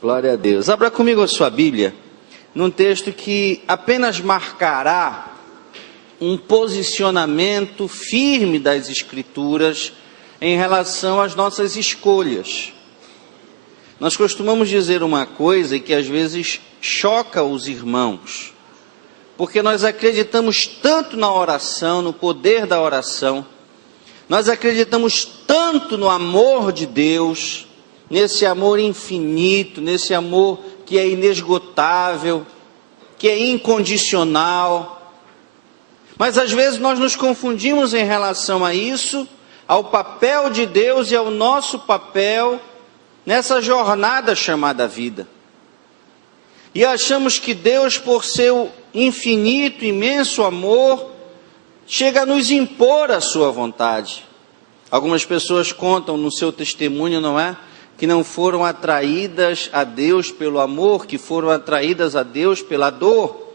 Glória a Deus. Abra comigo a sua Bíblia, num texto que apenas marcará um posicionamento firme das Escrituras em relação às nossas escolhas. Nós costumamos dizer uma coisa que às vezes choca os irmãos, porque nós acreditamos tanto na oração, no poder da oração, nós acreditamos tanto no amor de Deus, nesse amor infinito, nesse amor que é inesgotável, que é incondicional. Mas às vezes nós nos confundimos em relação a isso, ao papel de Deus e ao nosso papel nessa jornada chamada vida. E achamos que Deus, por seu infinito, imenso amor, chega a nos impor a sua vontade. Algumas pessoas contam no seu testemunho, não é? Que não foram atraídas a Deus pelo amor, que foram atraídas a Deus pela dor.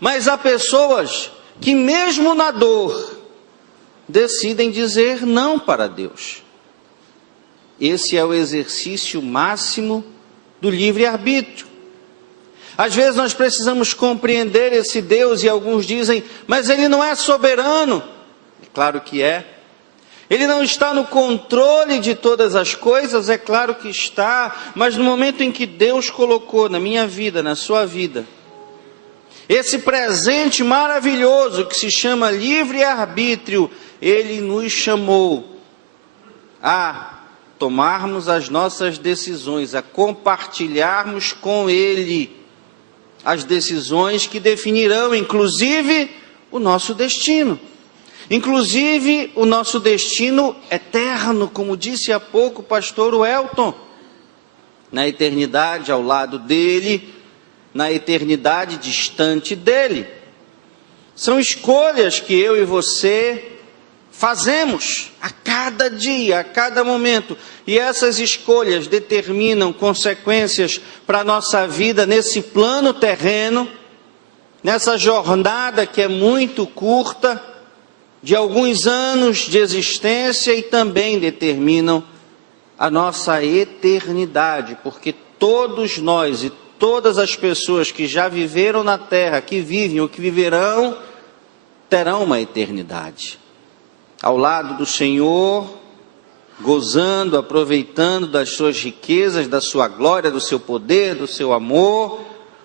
Mas há pessoas que mesmo na dor, decidem dizer não para Deus. Esse é o exercício máximo do livre-arbítrio. Às vezes nós precisamos compreender esse Deus e alguns dizem, mas Ele não é soberano. É claro que é. Ele não está no controle de todas as coisas, é claro que está, mas no momento em que Deus colocou na minha vida, na sua vida, esse presente maravilhoso que se chama livre-arbítrio, Ele nos chamou a tomarmos as nossas decisões, a compartilharmos com Ele as decisões que definirão, inclusive, o nosso destino. Inclusive o nosso destino eterno, como disse há pouco o pastor Welton, na eternidade ao lado dele, na eternidade distante dele. São escolhas que eu e você fazemos a cada dia, a cada momento, e essas escolhas determinam consequências para a nossa vida nesse plano terreno, nessa jornada que é muito curta, de alguns anos de existência, e também determinam a nossa eternidade, porque todos nós e todas as pessoas que já viveram na terra, que vivem ou que viverão, terão uma eternidade ao lado do Senhor, gozando, aproveitando das suas riquezas, da sua glória, do seu poder, do seu amor,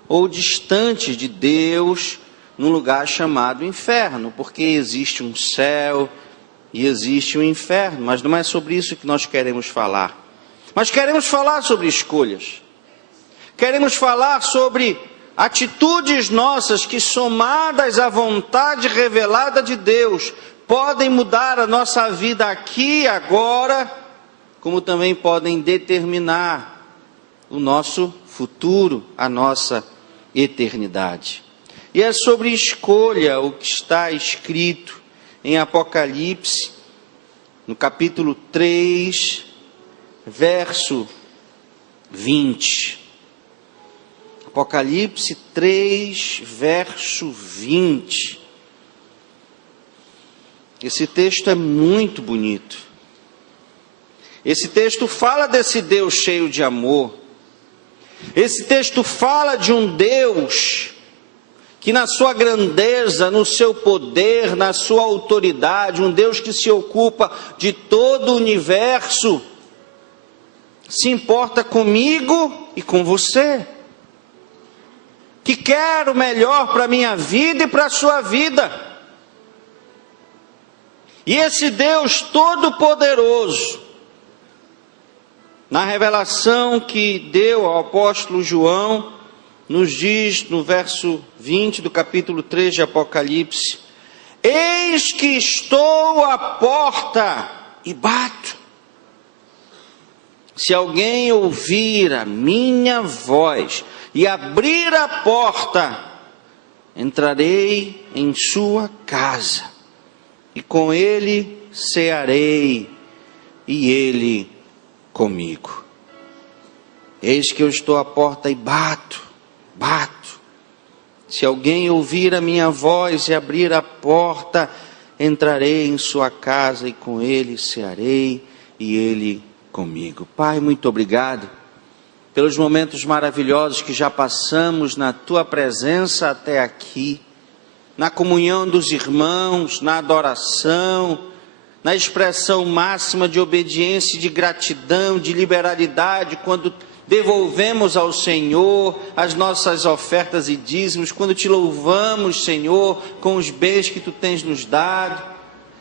ou distantes de Deus, num lugar chamado inferno, porque existe um céu e existe um inferno, mas não é sobre isso que nós queremos falar. Mas queremos falar sobre escolhas, queremos falar sobre atitudes nossas que, somadas à vontade revelada de Deus, podem mudar a nossa vida aqui e agora, como também podem determinar o nosso futuro, a nossa eternidade. E é sobre escolha o que está escrito em Apocalipse, no capítulo 3, verso 20. Apocalipse 3, verso 20. Esse texto é muito bonito. Esse texto fala desse Deus cheio de amor. Esse texto fala de um Deus que na sua grandeza, no seu poder, na sua autoridade, um Deus que se ocupa de todo o universo, se importa comigo e com você, que quer o melhor para a minha vida e para a sua vida. E esse Deus todo-poderoso, na revelação que deu ao apóstolo João, nos diz no verso 20 do capítulo 3 de Apocalipse: eis que estou à porta e bato. Se alguém ouvir a minha voz e abrir a porta, entrarei em sua casa, e com ele cearei, e ele comigo. Eis que eu estou à porta e bato. Se alguém ouvir a minha voz e abrir a porta, entrarei em sua casa e com ele cearei e ele comigo. Pai, muito obrigado pelos momentos maravilhosos que já passamos na tua presença até aqui, na comunhão dos irmãos, na adoração, na expressão máxima de obediência, de gratidão, de liberalidade, quando devolvemos ao Senhor as nossas ofertas e dízimos, quando te louvamos, Senhor, com os bens que tu tens nos dado,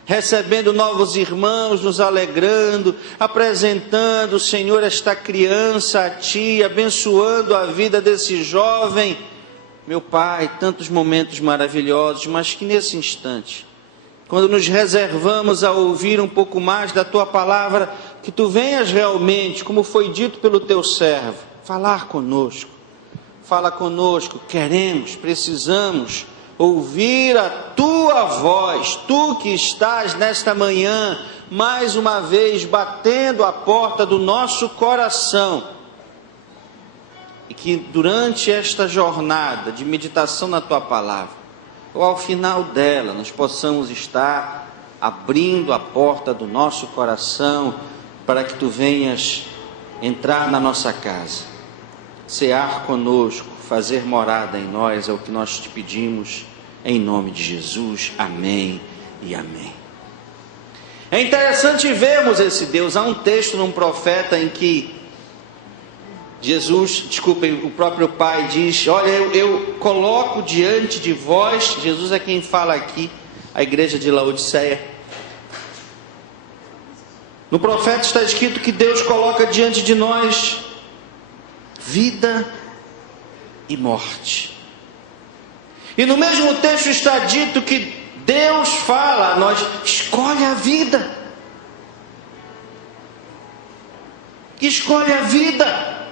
recebendo novos irmãos, nos alegrando, apresentando, Senhor, esta criança a ti, abençoando a vida desse jovem. Meu Pai, tantos momentos maravilhosos, mas que nesse instante, quando nos reservamos a ouvir um pouco mais da tua palavra, que tu venhas realmente, como foi dito pelo teu servo, falar conosco. Fala conosco, queremos, precisamos ouvir a tua voz, tu que estás nesta manhã, mais uma vez batendo a porta do nosso coração, e que durante esta jornada de meditação na tua palavra, ou ao final dela, nós possamos estar abrindo a porta do nosso coração, para que tu venhas entrar na nossa casa, cear conosco, fazer morada em nós, é o que nós te pedimos, em nome de Jesus, amém e amém. É interessante vermos esse Deus. Há um texto num profeta em que o próprio Pai diz, olha, eu coloco diante de vós, Jesus é quem fala aqui, a igreja de Laodiceia. No profeta está escrito que Deus coloca diante de nós vida e morte. E no mesmo texto está dito que Deus fala a nós, escolhe a vida. Escolhe a vida.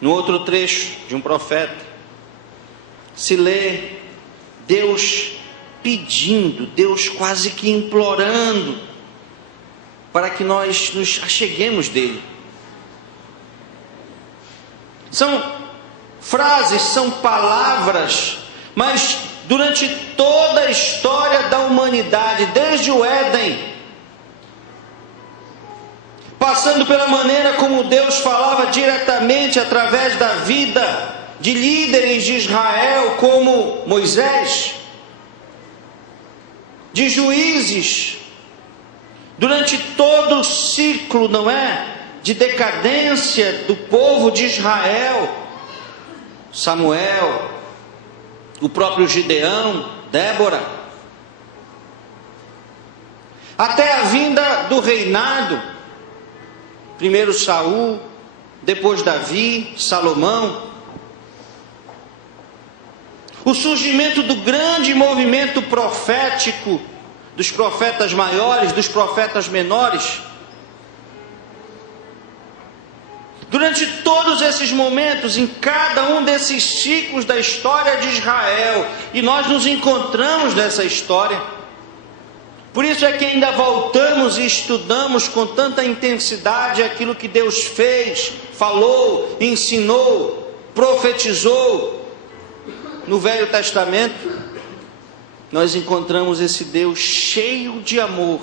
No outro trecho de um profeta, se lê Deus pedindo, Deus quase que implorando, para que nós nos acheguemos dele. São frases, são palavras, mas durante toda a história da humanidade, desde o Éden, passando pela maneira como Deus falava diretamente através da vida de líderes de Israel, como Moisés, de juízes, durante todo o ciclo, não é, de decadência do povo de Israel, Samuel, o próprio Gideão, Débora, até a vinda do reinado, primeiro Saul, depois Davi, Salomão, o surgimento do grande movimento profético, dos profetas maiores, dos profetas menores. Durante todos esses momentos, em cada um desses ciclos da história de Israel, e nós nos encontramos nessa história, por isso é que ainda voltamos e estudamos com tanta intensidade aquilo que Deus fez, falou, ensinou, profetizou. No Velho Testamento, nós encontramos esse Deus cheio de amor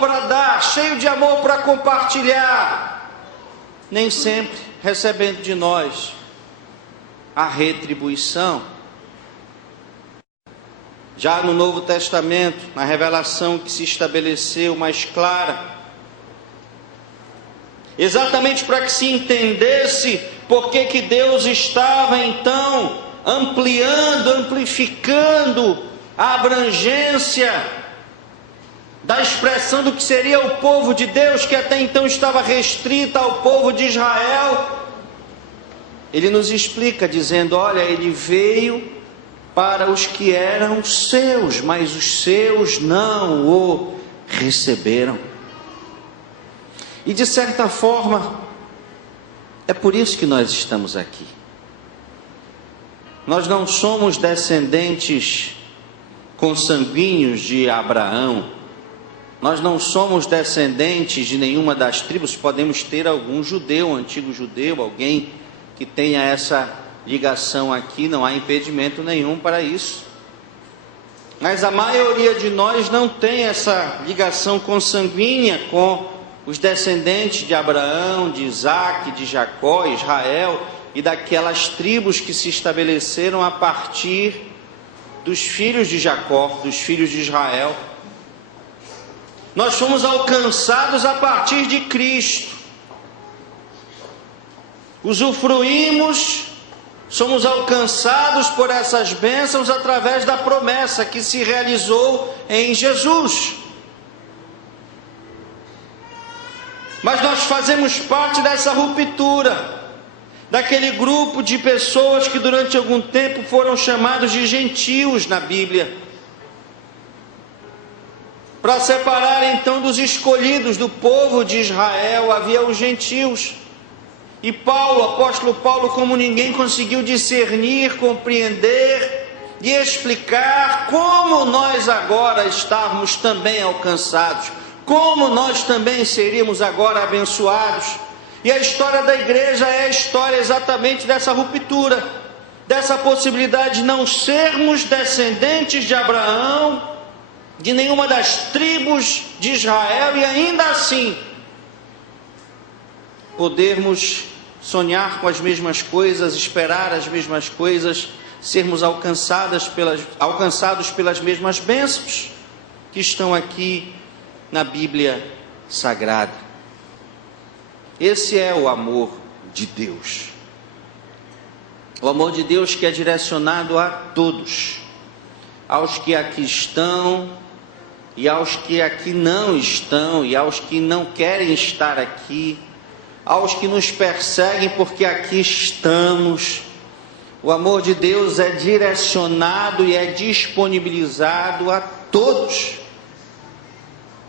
para dar, cheio de amor para compartilhar, nem sempre recebendo de nós a retribuição. Já no Novo Testamento, na revelação que se estabeleceu mais clara, exatamente para que se entendesse por que Deus estava então amplificando a abrangência da expressão do que seria o povo de Deus, que até então estava restrita ao povo de Israel. Ele nos explica dizendo, olha, ele veio para os que eram seus, mas os seus não o receberam. E de certa forma, é por isso que nós estamos aqui. Nós não somos descendentes consanguíneos de Abraão. Nós não somos descendentes de nenhuma das tribos. Podemos ter algum judeu, um antigo judeu, alguém que tenha essa ligação aqui, não há impedimento nenhum para isso. Mas a maioria de nós não tem essa ligação consanguínea com os descendentes de Abraão, de Isaac, de Jacó, Israel e daquelas tribos que se estabeleceram a partir dos filhos de Jacó, dos filhos de Israel. Nós fomos alcançados a partir de Cristo. Usufruímos, somos alcançados por essas bênçãos através da promessa que se realizou em Jesus. Mas nós fazemos parte dessa ruptura, daquele grupo de pessoas que durante algum tempo foram chamados de gentios na Bíblia, para separar então dos escolhidos do povo de Israel, havia os gentios. E Paulo, o apóstolo Paulo, como ninguém, conseguiu discernir, compreender e explicar como nós agora estávamos também alcançados, como nós também seríamos agora abençoados. E a história da igreja é a história exatamente dessa ruptura, dessa possibilidade de não sermos descendentes de Abraão, de nenhuma das tribos de Israel, e ainda assim podermos sonhar com as mesmas coisas, esperar as mesmas coisas, sermos alcançados pelas mesmas bênçãos que estão aqui na Bíblia Sagrada. Esse é o amor de Deus. O amor de Deus que é direcionado a todos, aos que aqui estão e aos que aqui não estão, e aos que não querem estar aqui, aos que nos perseguem porque aqui estamos. O amor de Deus é direcionado e é disponibilizado a todos.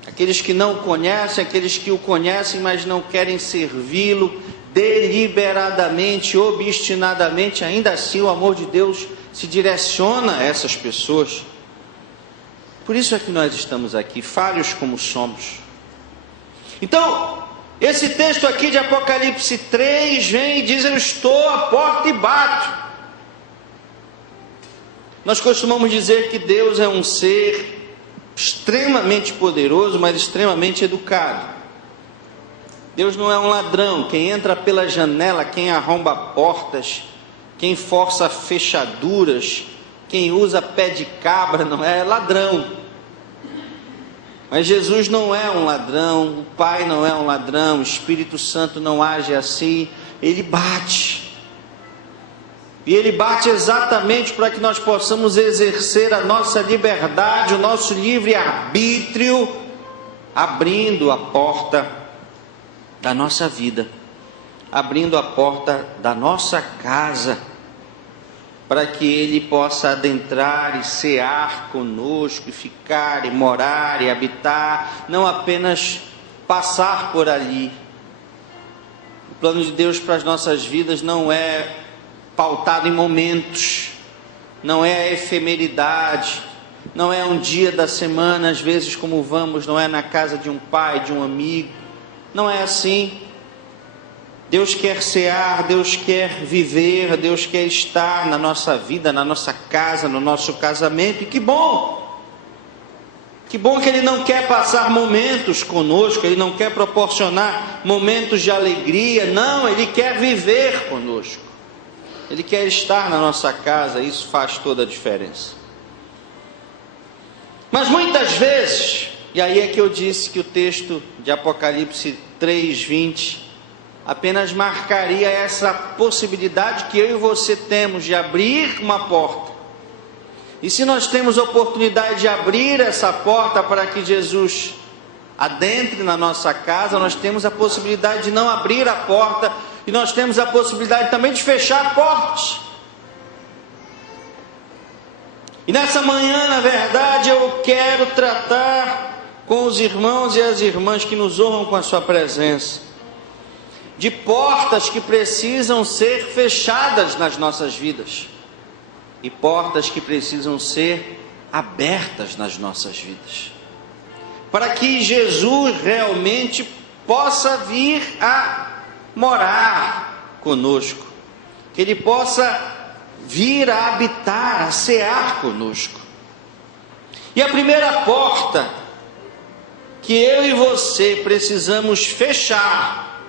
Aqueles que não o conhecem, aqueles que o conhecem, mas não querem servi-lo deliberadamente, obstinadamente, ainda assim o amor de Deus se direciona a essas pessoas. Por isso é que nós estamos aqui, falhos como somos. Então, esse texto aqui de Apocalipse 3 vem e diz: eu estou à porta e bato. Nós costumamos dizer que Deus é um ser extremamente poderoso, mas extremamente educado. Deus não é um ladrão, quem entra pela janela, quem arromba portas, quem força fechaduras, quem usa pé de cabra, não é ladrão. Mas Jesus não é um ladrão, o Pai não é um ladrão, o Espírito Santo não age assim, Ele bate. E Ele bate exatamente para que nós possamos exercer a nossa liberdade, o nosso livre-arbítrio, abrindo a porta da nossa vida, abrindo a porta da nossa casa, para que Ele possa adentrar e cear conosco, e ficar, e morar, e habitar, não apenas passar por ali. O plano de Deus para as nossas vidas não é pautado em momentos, não é a efemeridade, não é um dia da semana, às vezes como vamos, não é na casa de um pai, de um amigo, não é assim. Deus quer cear, Deus quer viver, Deus quer estar na nossa vida, na nossa casa, no nosso casamento. E que bom que Ele não quer passar momentos conosco, Ele não quer proporcionar momentos de alegria, não, Ele quer viver conosco, Ele quer estar na nossa casa, isso faz toda a diferença. Mas muitas vezes, e aí é que eu disse que o texto de Apocalipse 3:20 apenas marcaria essa possibilidade que eu e você temos de abrir uma porta. E se nós temos oportunidade de abrir essa porta para que Jesus adentre na nossa casa, nós temos a possibilidade de não abrir a porta, e nós temos a possibilidade também de fechar portas. E nessa manhã, na verdade, eu quero tratar com os irmãos e as irmãs que nos honram com a sua presença, de portas que precisam ser fechadas nas nossas vidas, e portas que precisam ser abertas nas nossas vidas, para que Jesus realmente possa vir a morar conosco, que Ele possa vir a habitar, a cear conosco. E a primeira porta que eu e você precisamos fechar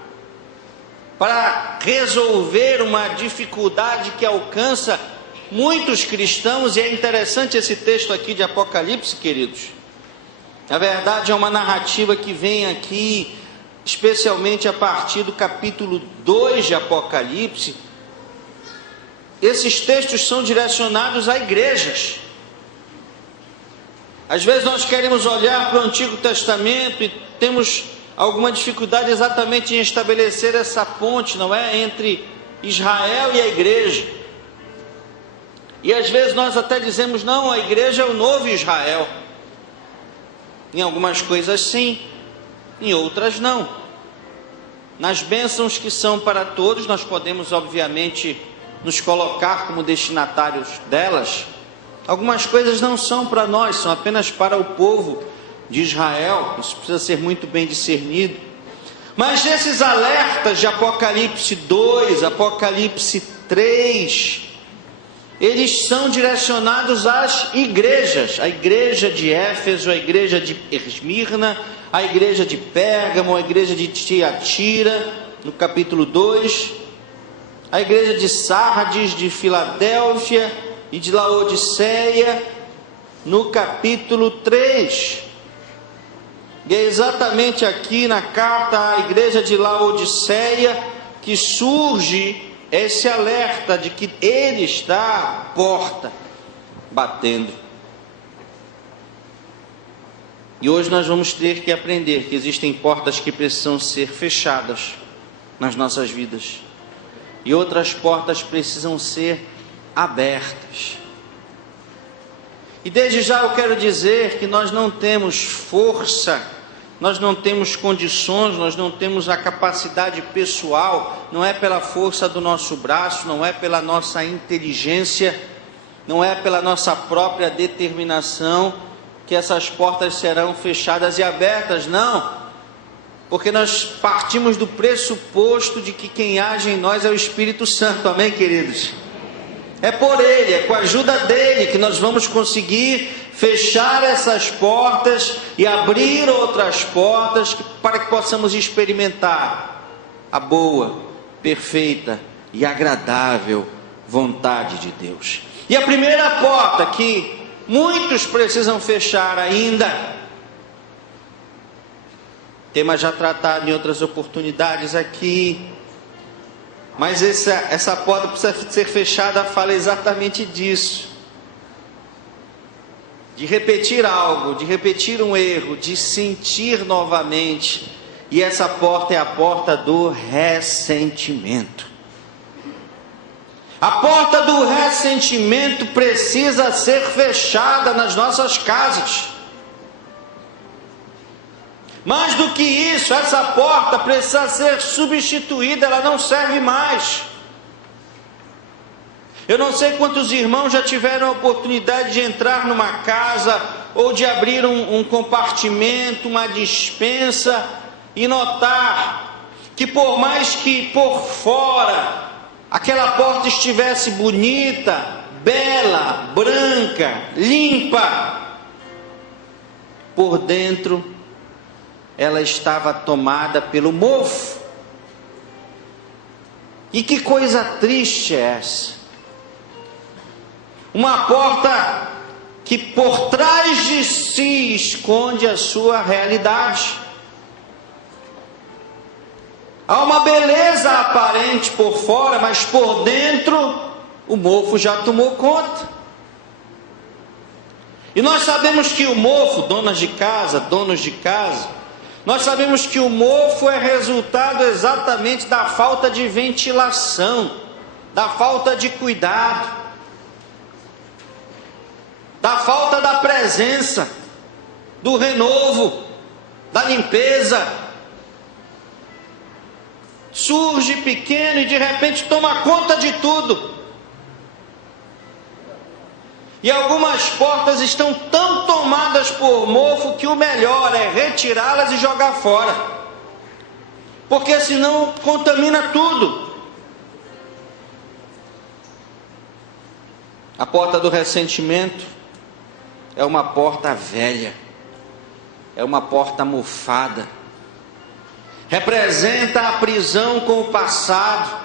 para resolver uma dificuldade que alcança muitos cristãos, e é interessante esse texto aqui de Apocalipse, queridos. Na verdade, é uma narrativa que vem aqui, especialmente a partir do capítulo 2 de Apocalipse. Esses textos são direcionados a igrejas. Às vezes nós queremos olhar para o Antigo Testamento e temos alguma dificuldade exatamente em estabelecer essa ponte, não é? Entre Israel e a igreja. E às vezes nós até dizemos, não, a igreja é o novo Israel. Em algumas coisas sim, em outras não. Nas bênçãos que são para todos, nós podemos obviamente nos colocar como destinatários delas. Algumas coisas não são para nós, são apenas para o povo de Israel. Isso precisa ser muito bem discernido. Mas esses alertas de Apocalipse 2, Apocalipse 3, eles são direcionados às igrejas. A igreja de Éfeso, a igreja de Esmirna, a igreja de Pérgamo, a igreja de Tiatira, no capítulo 2, a igreja de Sardes, de Filadélfia e de Laodiceia, no capítulo 3. E é exatamente aqui na carta à igreja de Laodiceia que surge esse alerta de que Ele está à porta, batendo. E hoje nós vamos ter que aprender que existem portas que precisam ser fechadas nas nossas vidas, e outras portas precisam ser abertas. E desde já eu quero dizer que nós não temos força, nós não temos condições, nós não temos a capacidade pessoal, não é pela força do nosso braço, não é pela nossa inteligência, não é pela nossa própria determinação que essas portas serão fechadas e abertas, não. Porque nós partimos do pressuposto de que quem age em nós é o Espírito Santo, amém, queridos? É por Ele, é com a ajuda dEle que nós vamos conseguir fechar essas portas e abrir outras portas para que possamos experimentar a boa, perfeita e agradável vontade de Deus. E a primeira porta que muitos precisam fechar ainda, tema já tratado em outras oportunidades aqui, mas essa porta precisa ser fechada, fala exatamente disso, de repetir algo, de repetir um erro, de sentir novamente. E essa porta é a porta do ressentimento. A porta do ressentimento precisa ser fechada nas nossas casas. Mais do que isso, essa porta precisa ser substituída, ela não serve mais. Eu não sei quantos irmãos já tiveram a oportunidade de entrar numa casa ou de abrir um compartimento, uma despensa e notar que por mais que por fora aquela porta estivesse bonita, bela, branca, limpa, por dentro ela estava tomada pelo mofo. E que coisa triste é essa? Uma porta que por trás de si esconde a sua realidade. Há uma beleza aparente por fora, mas por dentro o mofo já tomou conta. E nós sabemos que o mofo, donos de casa, nós sabemos que o mofo é resultado exatamente da falta de ventilação, da falta de cuidado, da falta da presença, do renovo, da limpeza. Surge pequeno e de repente toma conta de tudo. E algumas portas estão tão tomadas por mofo que o melhor é retirá-las e jogar fora, porque senão contamina tudo. A porta do ressentimento é uma porta velha, é uma porta mofada, representa a prisão com o passado,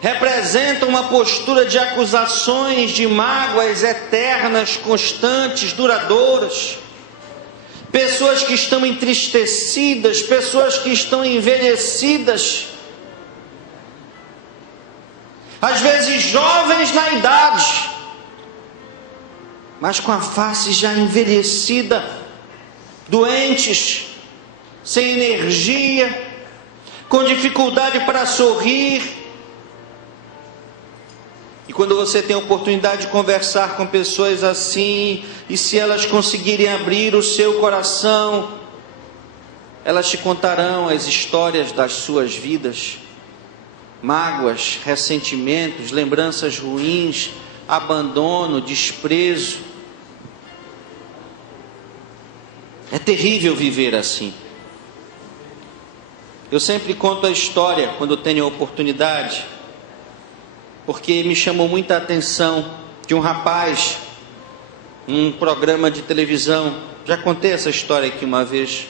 representa uma postura de acusações, de mágoas eternas, constantes, duradouras. Pessoas que estão entristecidas, pessoas que estão envelhecidas, às vezes jovens na idade, mas com a face já envelhecida, doentes, sem energia, com dificuldade para sorrir. E quando você tem a oportunidade de conversar com pessoas assim, e se elas conseguirem abrir o seu coração, elas te contarão as histórias das suas vidas, mágoas, ressentimentos, lembranças ruins, abandono, desprezo. É terrível viver assim. Eu sempre conto a história quando tenho a oportunidade, porque me chamou muita atenção de um rapaz, um programa de televisão. Já contei essa história aqui uma vez,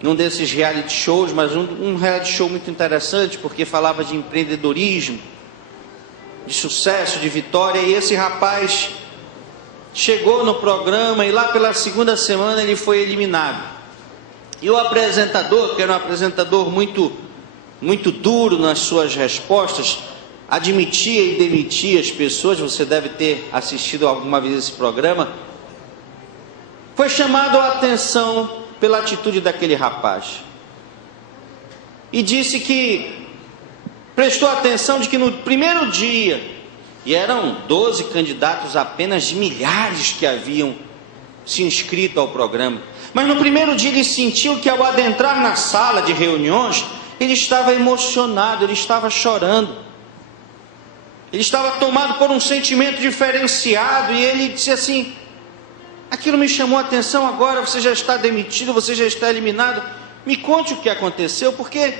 num desses reality shows, mas um reality show muito interessante, porque falava de empreendedorismo, de sucesso, de vitória. E esse rapaz chegou no programa e lá pela segunda semana ele foi eliminado. E o apresentador, que era um apresentador muito duro nas suas respostas, admitia e demitia as pessoas. Você deve ter assistido alguma vez esse programa. Foi chamado a atenção pela atitude daquele rapaz, e disse que prestou atenção de que no primeiro dia, e eram 12 candidatos apenas de milhares que haviam se inscrito ao programa, mas no primeiro dia ele sentiu que ao adentrar na sala de reuniões, ele estava emocionado, ele estava chorando, ele estava tomado por um sentimento diferenciado, e ele disse assim: aquilo me chamou a atenção. Agora você já está demitido, você já está eliminado, me conte o que aconteceu, porque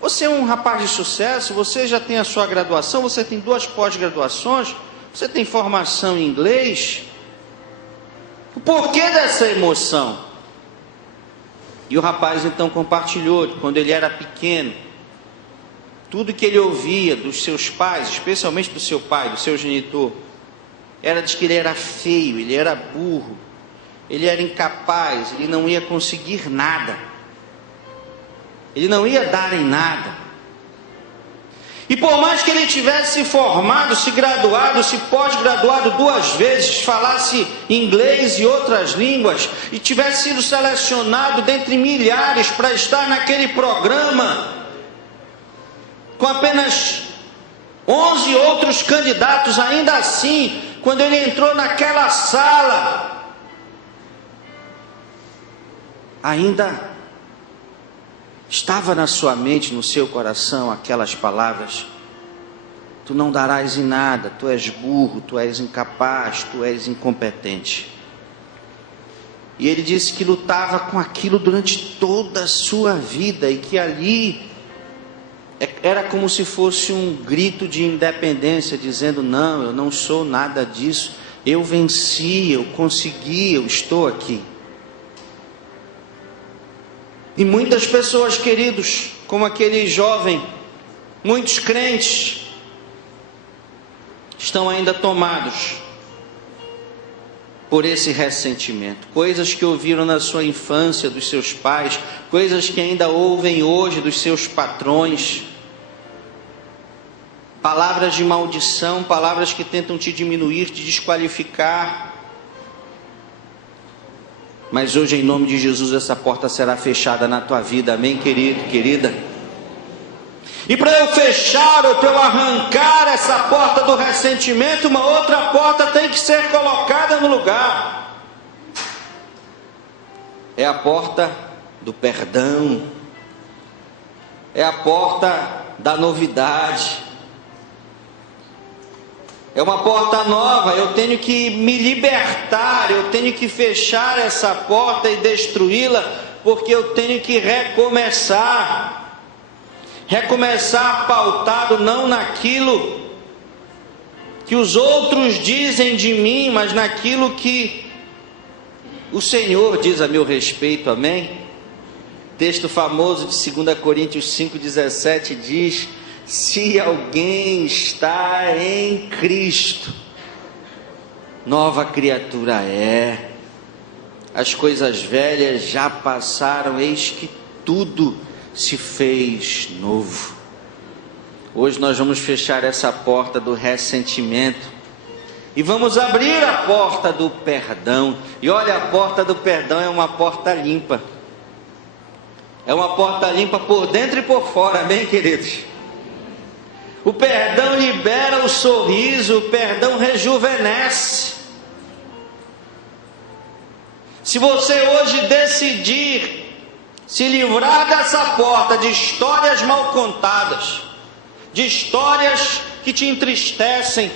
você é um rapaz de sucesso, você já tem a sua graduação, você tem 2 pós-graduações, você tem formação em inglês. O porquê dessa emoção? E o rapaz então compartilhou que quando ele era pequeno, tudo que ele ouvia dos seus pais, especialmente do seu pai, do seu genitor, era de que ele era feio, ele era burro, ele era incapaz, ele não ia conseguir nada, ele não ia dar em nada. E por mais que ele tivesse se formado, se graduado, se pós-graduado 2 vezes, falasse inglês e outras línguas, e tivesse sido selecionado dentre milhares para estar naquele programa, com apenas 11 outros candidatos, ainda assim, quando ele entrou naquela sala, ainda estava na sua mente, no seu coração, aquelas palavras: tu não darás em nada, tu és burro, tu és incapaz, tu és incompetente. E ele disse que lutava com aquilo durante toda a sua vida, e que ali era como se fosse um grito de independência, dizendo: não, eu não sou nada disso, eu venci, eu consegui, eu estou aqui. E muitas pessoas, queridos, como aquele jovem, muitos crentes, estão ainda tomados por esse ressentimento. Coisas que ouviram na sua infância dos seus pais, coisas que ainda ouvem hoje dos seus patrões, palavras de maldição, palavras que tentam te diminuir, te desqualificar. Mas hoje, em nome de Jesus, essa porta será fechada na tua vida, amém, querido, querida? E para eu fechar, ou para eu arrancar essa porta do ressentimento, uma outra porta tem que ser colocada no lugar. É a porta do perdão, é a porta da novidade, é uma porta nova. Eu tenho que me libertar, eu tenho que fechar essa porta e destruí-la, porque eu tenho que recomeçar. Recomeçar pautado não naquilo que os outros dizem de mim, mas naquilo que o Senhor diz a meu respeito, amém? Texto famoso de 2 Coríntios 5,17 diz: se alguém está em Cristo, nova criatura é, as coisas velhas já passaram, eis que tudo se fez novo. Hoje nós vamos fechar essa porta do ressentimento e vamos abrir a porta do perdão. E olha, a porta do perdão é uma porta limpa. É uma porta limpa por dentro e por fora, amém, queridos? O perdão libera o sorriso, o perdão rejuvenesce. Se você hoje decidir se livrar dessa porta de histórias mal contadas, de histórias que te entristecem,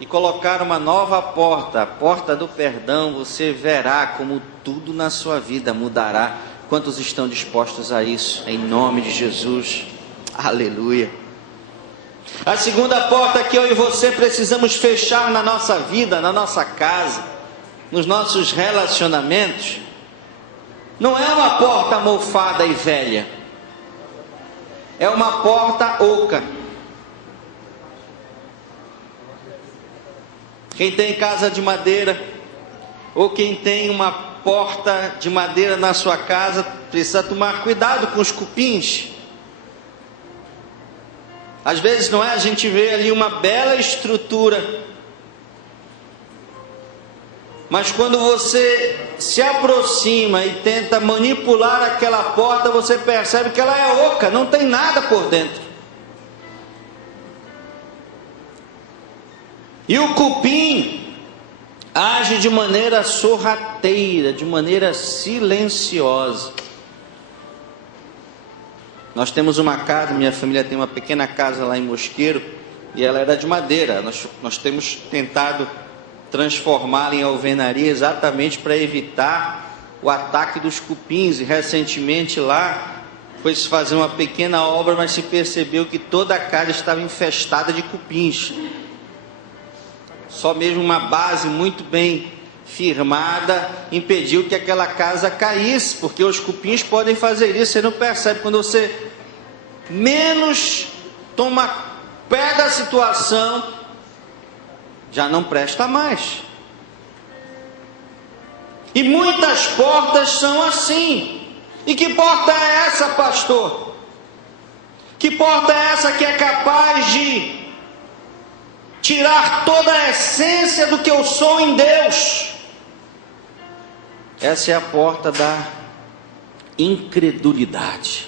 e colocar uma nova porta, a porta do perdão, você verá como tudo na sua vida mudará. Quantos estão dispostos a isso? Em nome de Jesus. Aleluia. A segunda porta que eu e você precisamos fechar na nossa vida, na nossa casa, nos nossos relacionamentos, não é uma porta mofada e velha, é uma porta oca. Quem tem casa de madeira, ou quem tem uma porta de madeira na sua casa, precisa tomar cuidado com os cupins. Às vezes, não é, a gente vê ali uma bela estrutura, mas quando você se aproxima e tenta manipular aquela porta, você percebe que ela é oca, não tem nada por dentro. E o cupim age de maneira sorrateira, de maneira silenciosa. Nós temos uma casa, minha família tem uma pequena casa lá em Mosqueiro, e ela era de madeira. Nós temos tentado transformá-la em alvenaria exatamente para evitar o ataque dos cupins. E recentemente lá foi-se fazer uma pequena obra, mas se percebeu que toda a casa estava infestada de cupins. Só mesmo uma base muito bem firmada impediu que aquela casa caísse, porque os cupins podem fazer isso. Você não percebe, quando você menos toma pé da situação, já não presta mais. E muitas portas são assim. E que porta é essa, pastor? Que porta é essa que é capaz de tirar toda a essência do que eu sou em Deus? Essa é a porta da incredulidade,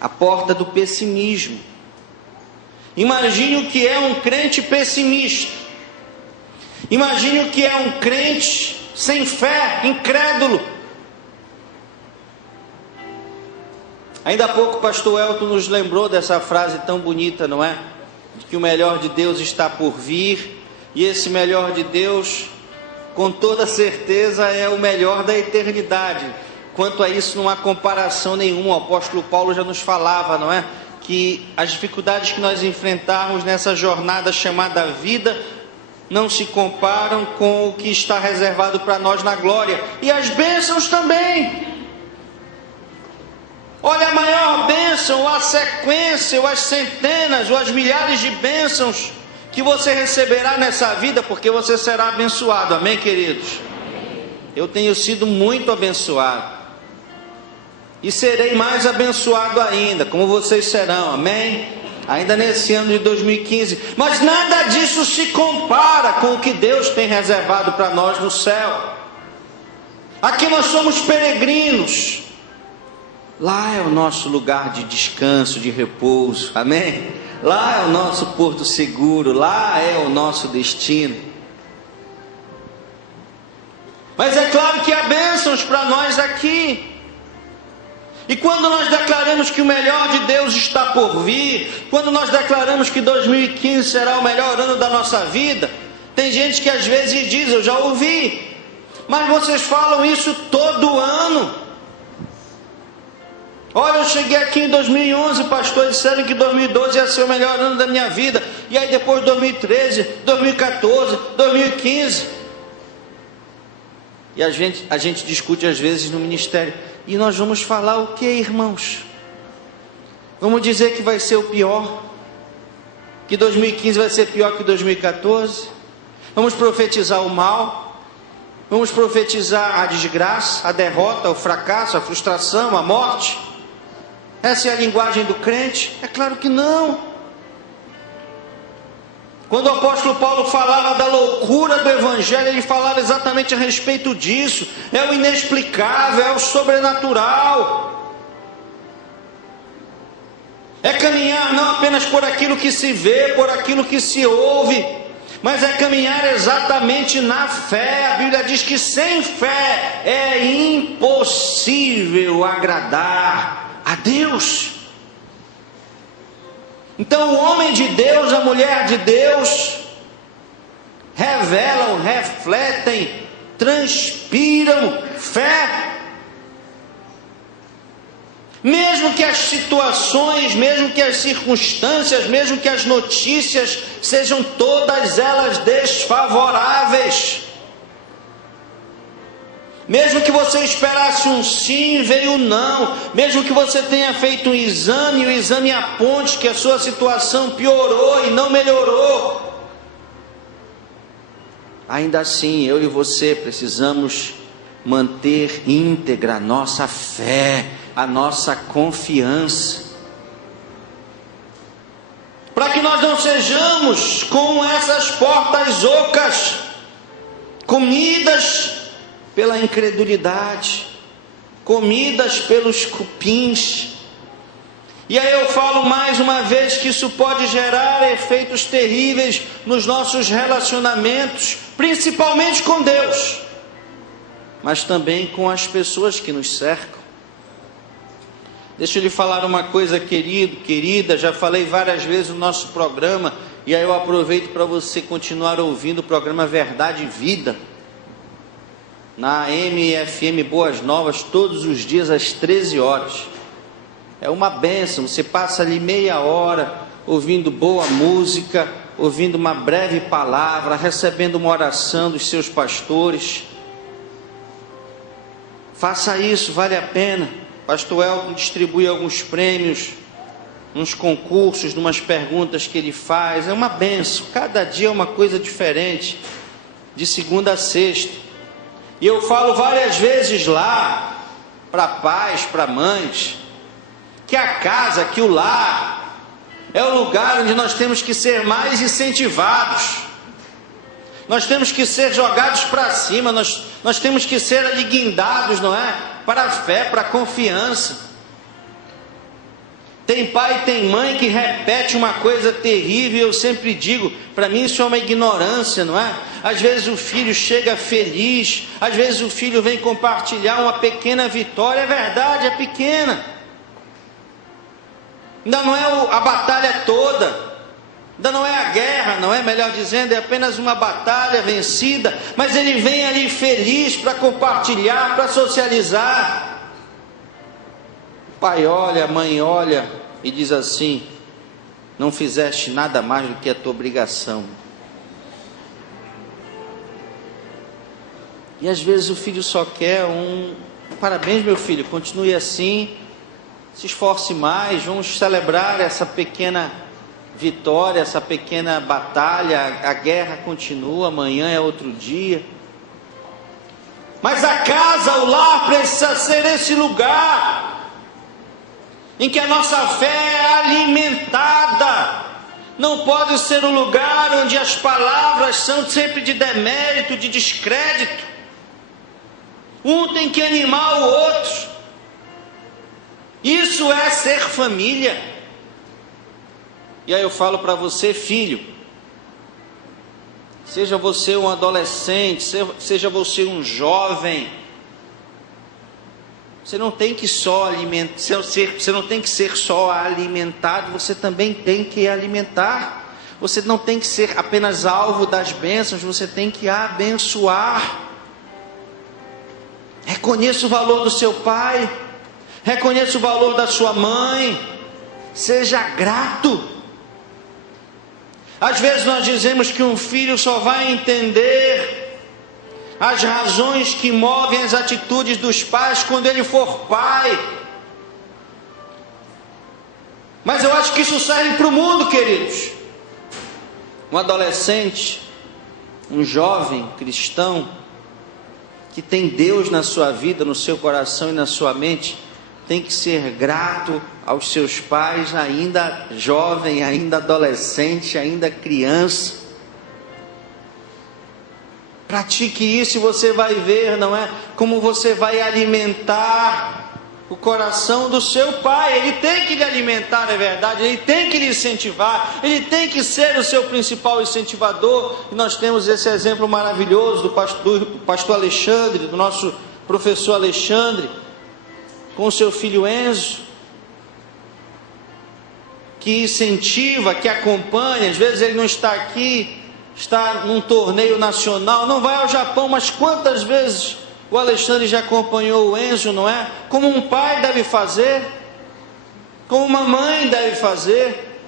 a porta do pessimismo. Imagine o que é um crente pessimista. Imagine o que é um crente sem fé, incrédulo. Ainda há pouco o pastor Elton nos lembrou dessa frase tão bonita, não é? De que o melhor de Deus está por vir, e esse melhor de Deus, com toda certeza, é o melhor da eternidade. Quanto a isso, não há comparação nenhuma. O apóstolo Paulo já nos falava, não é? Que as dificuldades que nós enfrentarmos nessa jornada chamada vida não se comparam com o que está reservado para nós na glória. E as bênçãos também. Olha, a maior bênção, ou a sequência, ou as centenas, ou as milhares de bênçãos que você receberá nessa vida, porque você será abençoado, amém, queridos? Eu tenho sido muito abençoado, e serei mais abençoado ainda, como vocês serão, amém? Ainda nesse ano de 2015, mas nada disso se compara com o que Deus tem reservado para nós no céu. Aqui nós somos peregrinos, lá é o nosso lugar de descanso, de repouso, amém? Lá é o nosso porto seguro, lá é o nosso destino. Mas é claro que há bênçãos para nós aqui. E quando nós declaramos que o melhor de Deus está por vir, quando nós declaramos que 2015 será o melhor ano da nossa vida, tem gente que às vezes diz: eu já ouvi, mas vocês falam isso todo ano. Olha, eu cheguei aqui em 2011, pastor, disseram que 2012 ia ser o melhor ano da minha vida. E aí depois 2013, 2014, 2015. E a gente discute às vezes no ministério. E nós vamos falar o que, irmãos? Vamos dizer que vai ser o pior? Que 2015 vai ser pior que 2014? Vamos profetizar o mal? Vamos profetizar a desgraça, a derrota, o fracasso, a frustração, a morte? Essa é a linguagem do crente? É claro que não. Quando o apóstolo Paulo falava da loucura do evangelho, ele falava exatamente a respeito disso. É o inexplicável, é o sobrenatural. É caminhar não apenas por aquilo que se vê, por aquilo que se ouve, mas é caminhar exatamente na fé. A Bíblia diz que sem fé é impossível agradar a Deus. Então o homem de Deus, a mulher de Deus, revelam, refletem, transpiram fé. Mesmo que as situações, mesmo que as circunstâncias, mesmo que as notícias sejam todas elas desfavoráveis. Mesmo que você esperasse um sim, veio um não. Mesmo que você tenha feito um exame e o exame aponte que a sua situação piorou e não melhorou. Ainda assim, eu e você precisamos manter íntegra a nossa fé, a nossa confiança. Para que nós não sejamos como essas portas ocas, comidas pela incredulidade, comidas pelos cupins. E aí eu falo mais uma vez que isso pode gerar efeitos terríveis nos nossos relacionamentos, principalmente com Deus, mas também com as pessoas que nos cercam. Deixa eu lhe falar uma coisa, querido, querida, já falei várias vezes no nosso programa, e aí eu aproveito para você continuar ouvindo o programa Verdade e Vida, na AM/FM Boas Novas, todos os dias às 13 horas. É uma bênção, você passa ali meia hora ouvindo boa música, ouvindo uma breve palavra, recebendo uma oração dos seus pastores. Faça isso, vale a pena. Pastor Elton distribui alguns prêmios, uns concursos, umas perguntas que ele faz. É uma bênção, cada dia é uma coisa diferente, de segunda a sexta. E eu falo várias vezes lá, para pais, para mães, que a casa, que o lar, é o lugar onde nós temos que ser mais incentivados. Nós temos que ser jogados para cima, nós temos que ser ali guindados, não é? Para a fé, para a confiança. Tem pai e tem mãe que repete uma coisa terrível, eu sempre digo, para mim isso é uma ignorância, não é? Às vezes o filho chega feliz, às vezes o filho vem compartilhar uma pequena vitória, é verdade, é pequena. Ainda não é a batalha toda, ainda não é a guerra, não é? Melhor dizendo, é apenas uma batalha vencida, mas ele vem ali feliz para compartilhar, para socializar. O pai olha, a mãe olha e diz assim: não fizeste nada mais do que a tua obrigação. E às vezes o filho só quer parabéns meu filho, continue assim, se esforce mais, vamos celebrar essa pequena vitória, essa pequena batalha, a guerra continua, amanhã é outro dia. Mas a casa, o lar precisa ser esse lugar em que a nossa fé é alimentada. Não pode ser um lugar onde as palavras são sempre de demérito, de descrédito. Um tem que animar o outro. Isso é ser família. E aí eu falo para você, filho, seja você um adolescente, seja você um jovem, você não tem que você não tem que ser só alimentado, você também tem que alimentar. Você não tem que ser apenas alvo das bênçãos, você tem que abençoar. Reconheça o valor do seu pai. Reconheça o valor da sua mãe. Seja grato. Às vezes nós dizemos que um filho só vai entender as razões que movem as atitudes dos pais quando ele for pai. Mas eu acho que isso serve para o mundo, queridos. Um adolescente, um jovem cristão, que tem Deus na sua vida, no seu coração e na sua mente, tem que ser grato aos seus pais, ainda jovem, ainda adolescente, ainda criança. Pratique isso e você vai ver, não é? Como você vai alimentar o coração do seu pai. Ele tem que lhe alimentar, é verdade, ele tem que lhe incentivar, ele tem que ser o seu principal incentivador. E nós temos esse exemplo maravilhoso do pastor Alexandre, do nosso professor Alexandre, com o seu filho Enzo, que incentiva, que acompanha. Às vezes ele não está aqui, está num torneio nacional, não vai ao Japão, mas quantas vezes o Alexandre já acompanhou o Enzo, não é? Como um pai deve fazer, como uma mãe deve fazer.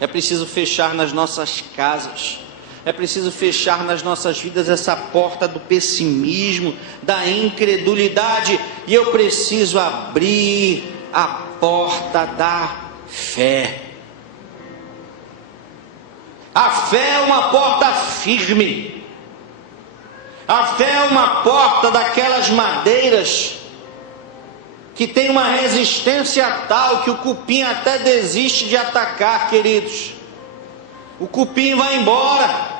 É preciso fechar nas nossas casas, é preciso fechar nas nossas vidas essa porta do pessimismo, da incredulidade, e eu preciso abrir a porta da fé. A fé é uma porta firme. A fé é uma porta daquelas madeiras que tem uma resistência tal que o cupim até desiste de atacar, queridos. O cupim vai embora.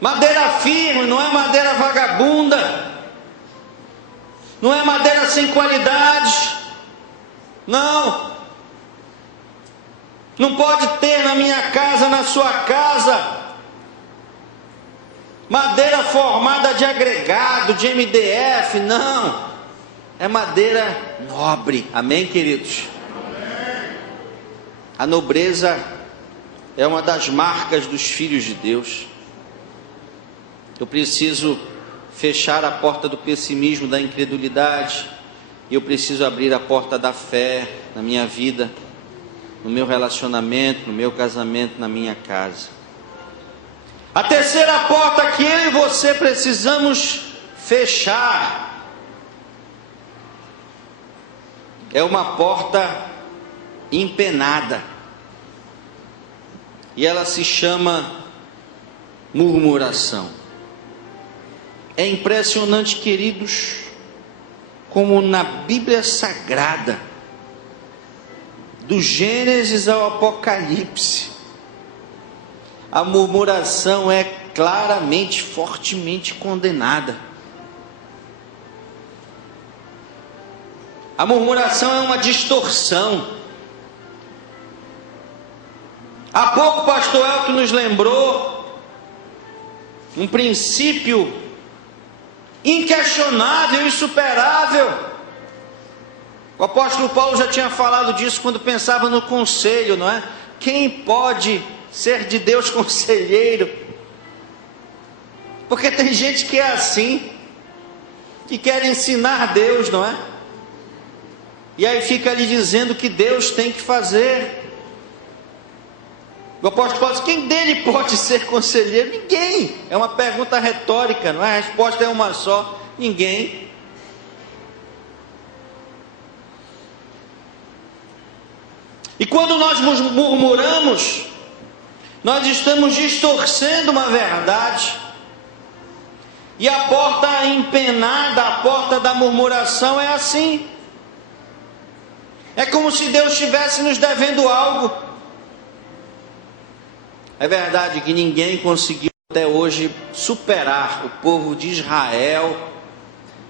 Madeira firme, não é madeira vagabunda, não é madeira sem qualidade. Não pode ter na minha casa, na sua casa, madeira formada de agregado, de MDF, não. É madeira nobre, amém, queridos? Amém. A nobreza é uma das marcas dos filhos de Deus. Eu preciso fechar a porta do pessimismo, da incredulidade, e eu preciso abrir a porta da fé na minha vida, no meu relacionamento, no meu casamento, na minha casa. A terceira porta que eu e você precisamos fechar é uma porta empenada, e ela se chama murmuração. É impressionante, queridos, como na Bíblia Sagrada, do Gênesis ao Apocalipse, a murmuração é claramente, fortemente condenada. A murmuração é uma distorção. Há pouco o pastor Elton nos lembrou um princípio inquestionável, insuperável. O apóstolo Paulo já tinha falado disso quando pensava no conselho, não é? Quem pode ser de Deus conselheiro? Porque tem gente que é assim, que quer ensinar Deus, não é? E aí fica ali dizendo que Deus tem que fazer. O apóstolo Paulo diz: quem dele pode ser conselheiro? Ninguém. É uma pergunta retórica, não é? A resposta é uma só: ninguém. E quando nós murmuramos, nós estamos distorcendo uma verdade. E a porta empenada, a porta da murmuração é assim. É como se Deus estivesse nos devendo algo. É verdade que ninguém conseguiu até hoje superar o povo de Israel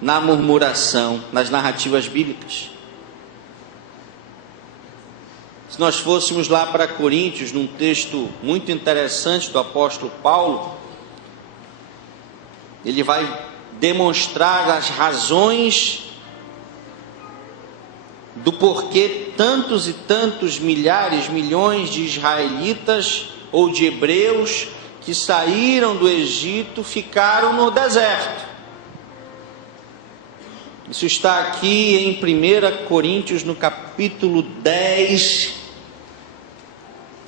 na murmuração, nas narrativas bíblicas. Se nós fôssemos lá para Coríntios, num texto muito interessante do apóstolo Paulo, ele vai demonstrar as razões do porquê tantos e tantos milhares, milhões de israelitas ou de hebreus que saíram do Egito ficaram no deserto. Isso está aqui em 1 Coríntios, no capítulo 10,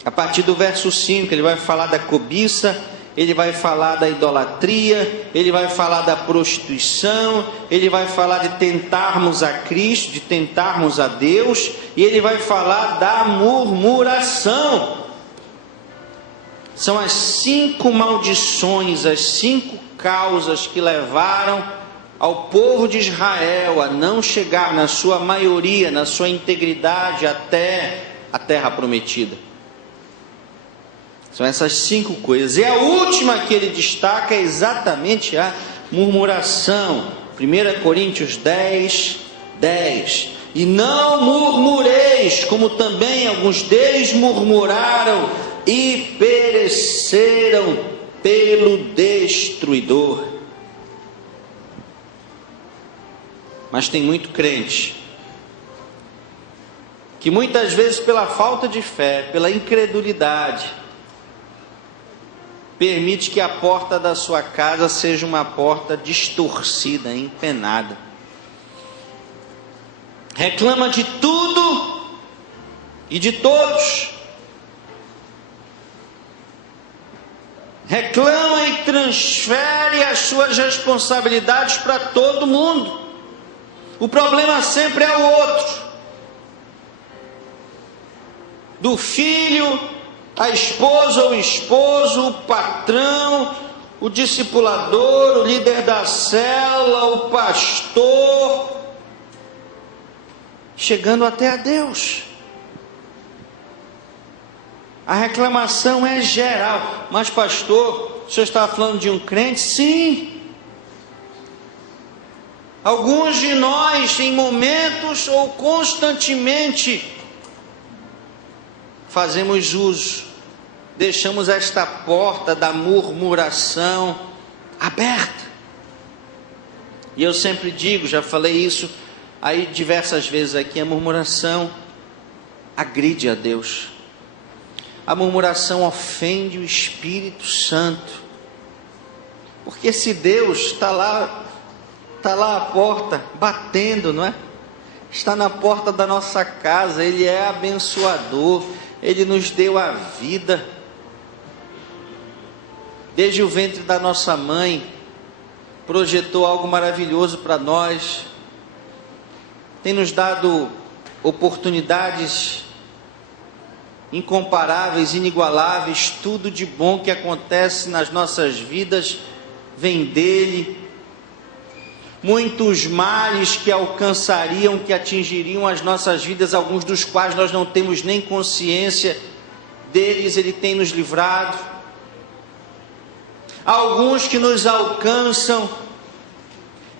a partir do verso 5, ele vai falar da cobiça, ele vai falar da idolatria, ele vai falar da prostituição, ele vai falar de tentarmos a Cristo, de tentarmos a Deus, e ele vai falar da murmuração. São as 5 maldições, as 5 causas que levaram ao povo de Israel a não chegar na sua maioria, na sua integridade até a terra prometida. São essas 5 coisas. E a última que ele destaca é exatamente a murmuração. 1 Coríntios 10, 10. E não murmureis, como também alguns deles murmuraram e pereceram pelo destruidor. Mas tem muito crente que muitas vezes, pela falta de fé, pela incredulidade, permite que a porta da sua casa seja uma porta distorcida, empenada. Reclama de tudo e de todos. Reclama e transfere as suas responsabilidades para todo mundo. O problema sempre é o outro. Do filho, a esposa ou o esposo, o patrão, o discipulador, o líder da célula, o pastor, chegando até a Deus. A reclamação é geral. Mas pastor, o senhor está falando de um crente? Sim. Alguns de nós, em momentos ou constantemente, fazemos uso, deixamos esta porta da murmuração aberta. E eu sempre digo, já falei isso aí diversas vezes aqui, a murmuração agride a Deus. A murmuração ofende o Espírito Santo. Porque se Deus está lá à porta, batendo, não é? Está na porta da nossa casa, Ele é abençoador, Ele nos deu a vida, desde o ventre da nossa mãe, projetou algo maravilhoso para nós, tem nos dado oportunidades incomparáveis, inigualáveis, tudo de bom que acontece nas nossas vidas vem dEle. Muitos males que alcançariam, que atingiriam as nossas vidas, alguns dos quais nós não temos nem consciência deles, Ele tem nos livrado. Alguns que nos alcançam,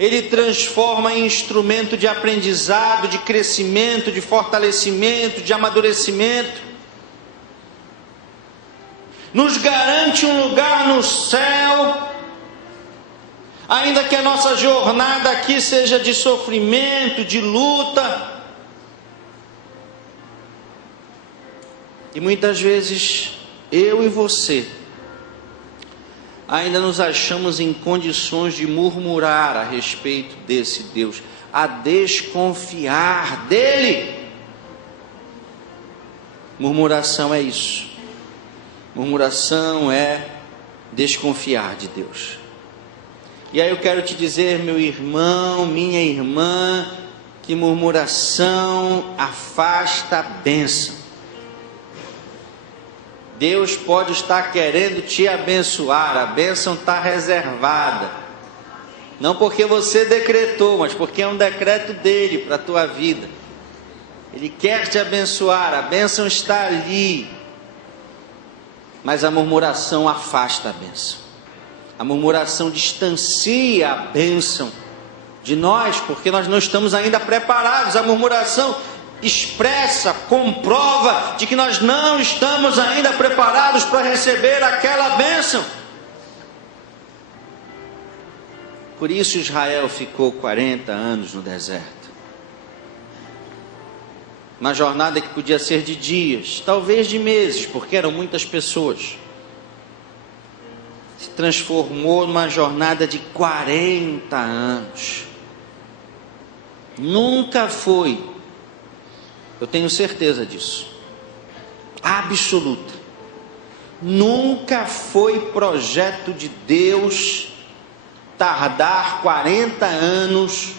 Ele transforma em instrumento de aprendizado, de crescimento, de fortalecimento, de amadurecimento. Nos garante um lugar no céu, ainda que a nossa jornada aqui seja de sofrimento, de luta. E muitas vezes, eu e você, ainda nos achamos em condições de murmurar a respeito desse Deus, a desconfiar dEle. Murmuração é isso. Murmuração é desconfiar de Deus. E aí eu quero te dizer, meu irmão, minha irmã, que murmuração afasta a bênção. Deus pode estar querendo te abençoar, a bênção está reservada. Não porque você decretou, mas porque é um decreto dele para a tua vida. Ele quer te abençoar, a bênção está ali. Mas a murmuração afasta a bênção. A murmuração distancia a bênção de nós, porque nós não estamos ainda preparados. A murmuração expressa, comprova de que nós não estamos ainda preparados para receber aquela bênção. Por isso Israel ficou 40 anos no deserto. Uma jornada que podia ser de dias, talvez de meses, porque eram muitas pessoas. Se transformou numa jornada de 40 anos. Nunca foi, eu tenho certeza disso, absoluta, nunca foi projeto de Deus tardar 40 anos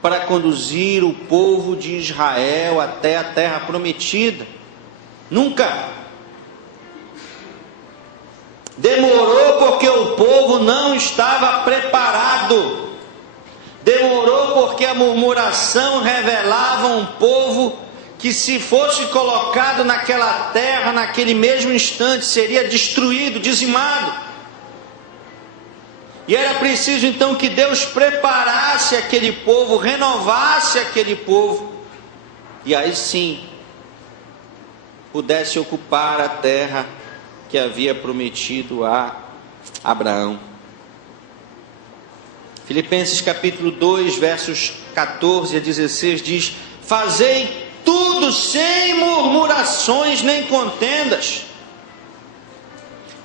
para conduzir o povo de Israel até a terra prometida. Nunca. Demorou porque o povo não estava preparado. Demorou porque a murmuração revelava um povo que, se fosse colocado naquela terra, naquele mesmo instante, seria destruído, dizimado. E era preciso então que Deus preparasse aquele povo, renovasse aquele povo, e aí sim pudesse ocupar a terra que havia prometido a Abraão. Filipenses capítulo 2, versos 14 a 16 diz: fazei tudo sem murmurações nem contendas,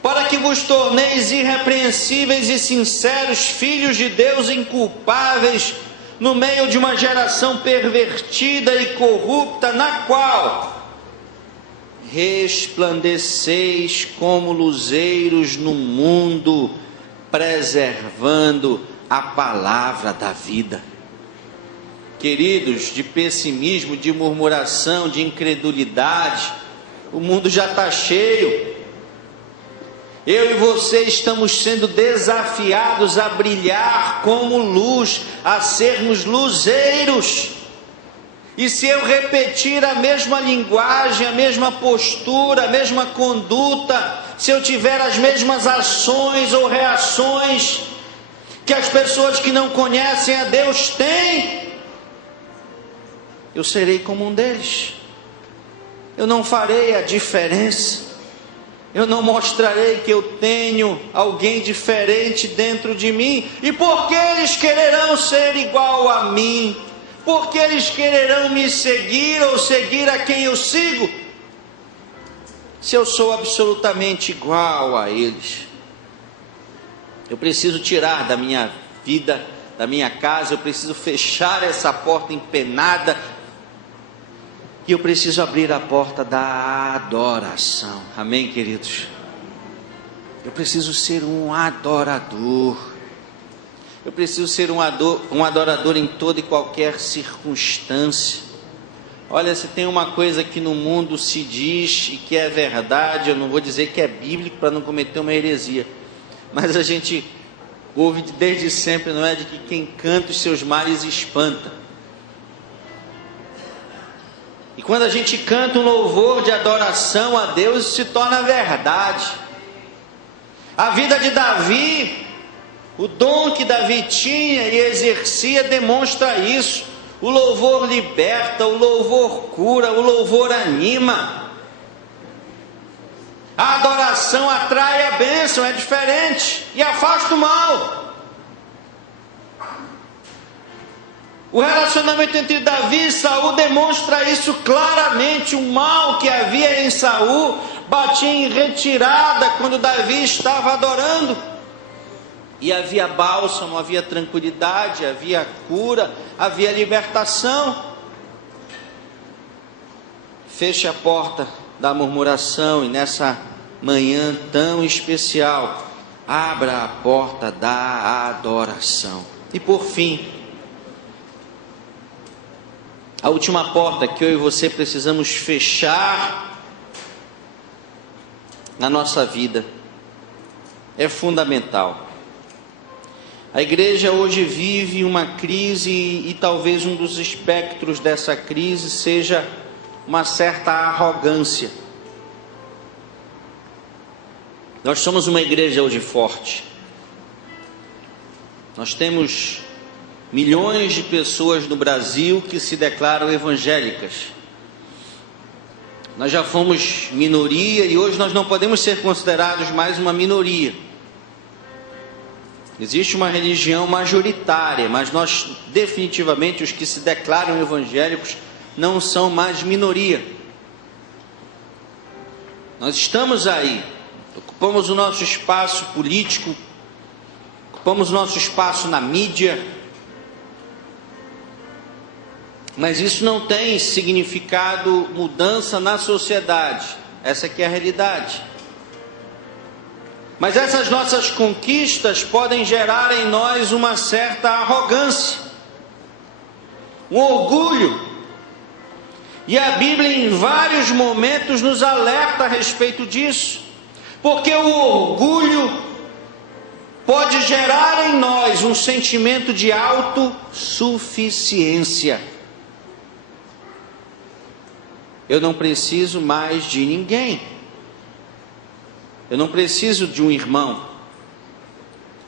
para que vos torneis irrepreensíveis e sinceros, filhos de Deus inculpáveis, no meio de uma geração pervertida e corrupta, na qual resplandeceis como luzeiros no mundo, preservando a palavra da vida. Queridos, de pessimismo, de murmuração, de incredulidade, o mundo já está cheio. Eu e você estamos sendo desafiados a brilhar como luz, a sermos luzeiros. E se eu repetir a mesma linguagem, a mesma postura, a mesma conduta, se eu tiver as mesmas ações ou reações que as pessoas que não conhecem a Deus têm, eu serei como um deles. Eu não farei a diferença. Eu não mostrarei que eu tenho alguém diferente dentro de mim. E por que eles quererão ser igual a mim? Por que eles quererão me seguir ou seguir a quem eu sigo, se eu sou absolutamente igual a eles? Eu preciso tirar da minha vida, da minha casa, eu preciso fechar essa porta empenada, e eu preciso abrir a porta da adoração. Amém, queridos? Eu preciso ser um adorador. Eu preciso ser um adorador em toda e qualquer circunstância. Olha, se tem uma coisa que no mundo se diz e que é verdade, eu não vou dizer que é bíblico para não cometer uma heresia, mas a gente ouve desde sempre, não é? De que quem canta os seus males espanta. E quando a gente canta um louvor de adoração a Deus, isso se torna verdade. A vida de Davi, o dom que Davi tinha e exercia, demonstra isso. O louvor liberta, o louvor cura, o louvor anima. A adoração atrai a bênção, é diferente, e afasta o mal. O relacionamento entre Davi e Saul demonstra isso claramente. O mal que havia em Saul batia em retirada quando Davi estava adorando. E havia bálsamo, havia tranquilidade, havia cura, havia libertação. Feche a porta da murmuração e nessa manhã tão especial, abra a porta da adoração. E por fim, a última porta que eu e você precisamos fechar na nossa vida é fundamental. A igreja hoje vive uma crise e talvez um dos espectros dessa crise seja uma certa arrogância. Nós somos uma igreja hoje forte. Nós temos milhões de pessoas no Brasil que se declaram evangélicas. Nós já fomos minoria e hoje nós não podemos ser considerados mais uma minoria. Existe uma religião majoritária, mas nós definitivamente, os que se declaram evangélicos, não são mais minoria. Nós estamos aí, ocupamos o nosso espaço político, ocupamos o nosso espaço na mídia, Mas isso não tem significado mudança na sociedade. Essa aqui é a realidade. Mas essas nossas conquistas podem gerar em nós uma certa arrogância, um orgulho. E a Bíblia em vários momentos nos alerta a respeito disso. Porque o orgulho pode gerar em nós um sentimento de autossuficiência. Eu não preciso mais de ninguém. Eu não preciso de um irmão.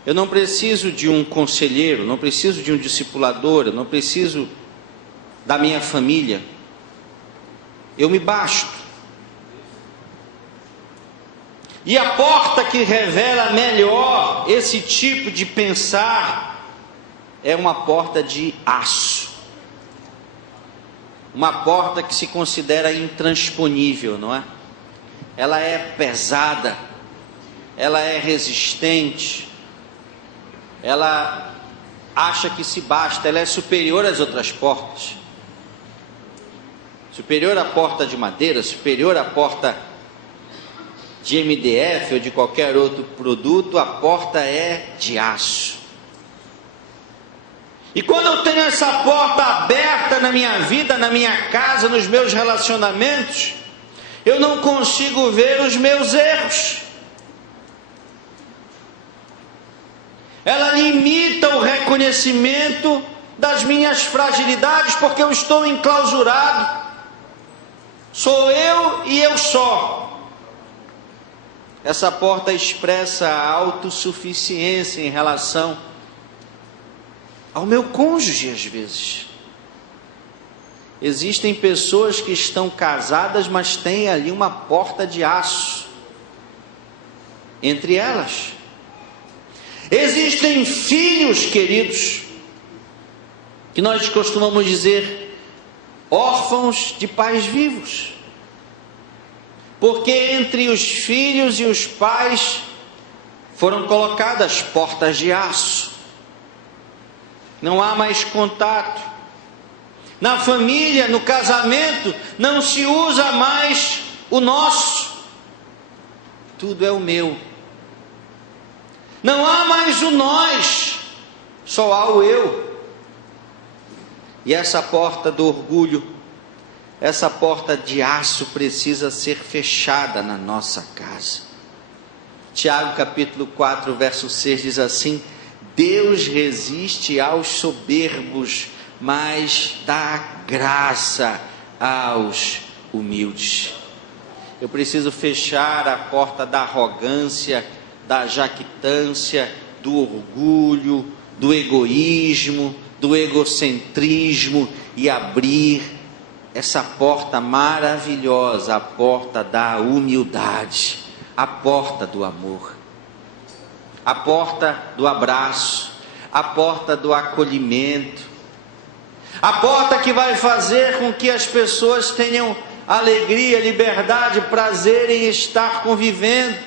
Eu não preciso de um conselheiro, não preciso de um discipulador, eu não preciso da minha família. Eu me basto. E a porta que revela melhor esse tipo de pensar é uma porta de aço. Uma porta que se considera intransponível, não é? Ela é pesada, ela é resistente, ela acha que se basta, ela é superior às outras portas. Superior à porta de madeira, superior à porta de MDF ou de qualquer outro produto, a porta é de aço. E quando eu tenho essa porta aberta na minha vida, na minha casa, nos meus relacionamentos, eu não consigo ver os meus erros. Ela limita o reconhecimento das minhas fragilidades, porque eu estou enclausurado. Sou eu e eu só. Essa porta expressa a autossuficiência em relação ao meu cônjuge, às vezes. Existem pessoas que estão casadas, mas têm ali uma porta de aço entre elas. Existem filhos, queridos, que nós costumamos dizer órfãos de pais vivos. Porque entre os filhos e os pais foram colocadas portas de aço. Não há mais contato. Na família, no casamento, não se usa mais o nosso. Tudo é o meu. Não há mais o nós, só há o eu. E essa porta do orgulho, essa porta de aço precisa ser fechada na nossa casa. Tiago capítulo 4, verso 6 diz assim: Deus resiste aos soberbos, mas dá graça aos humildes. Eu preciso fechar a porta da arrogância, da jactância, do orgulho, do egoísmo, do egocentrismo e abrir essa porta maravilhosa, a porta da humildade, a porta do amor, a porta do abraço, a porta do acolhimento, a porta que vai fazer com que as pessoas tenham alegria, liberdade, prazer em estar convivendo.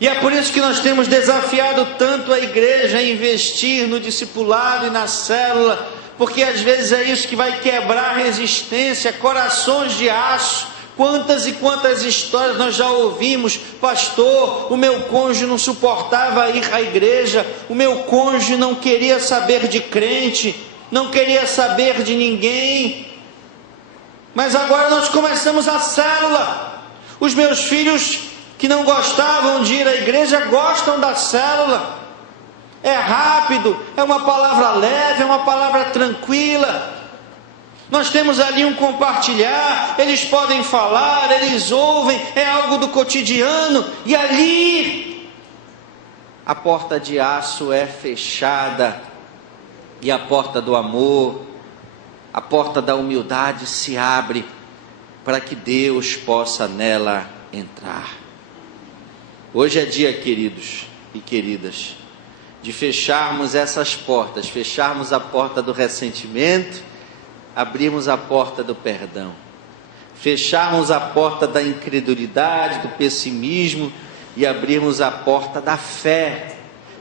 E é por isso que nós temos desafiado tanto a igreja a investir no discipulado e na célula, porque às vezes é isso que vai quebrar resistência, corações de aço. Quantas e quantas histórias nós já ouvimos: pastor, o meu cônjuge não suportava ir à igreja, o meu cônjuge não queria saber de crente, não queria saber de ninguém. Mas agora nós começamos a célula. Os meus filhos que não gostavam de ir à igreja gostam da célula. É rápido, é uma palavra leve, é uma palavra tranquila. Nós temos ali um compartilhar, eles podem falar, eles ouvem, é algo do cotidiano. E ali a porta de aço é fechada e a porta do amor, a porta da humildade se abre para que Deus possa nela entrar. Hoje é dia, queridos e queridas, de fecharmos essas portas, fecharmos a porta do ressentimento, abrirmos a porta do perdão, fecharmos a porta da incredulidade, do pessimismo e abrirmos a porta da fé,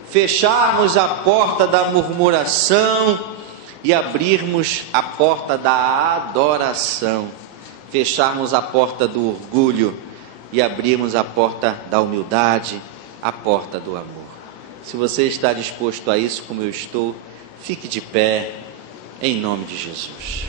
fecharmos a porta da murmuração e abrirmos a porta da adoração, fecharmos a porta do orgulho e abrirmos a porta da humildade, a porta do amor. Se você está disposto a isso como eu estou, fique de pé, em nome de Jesus.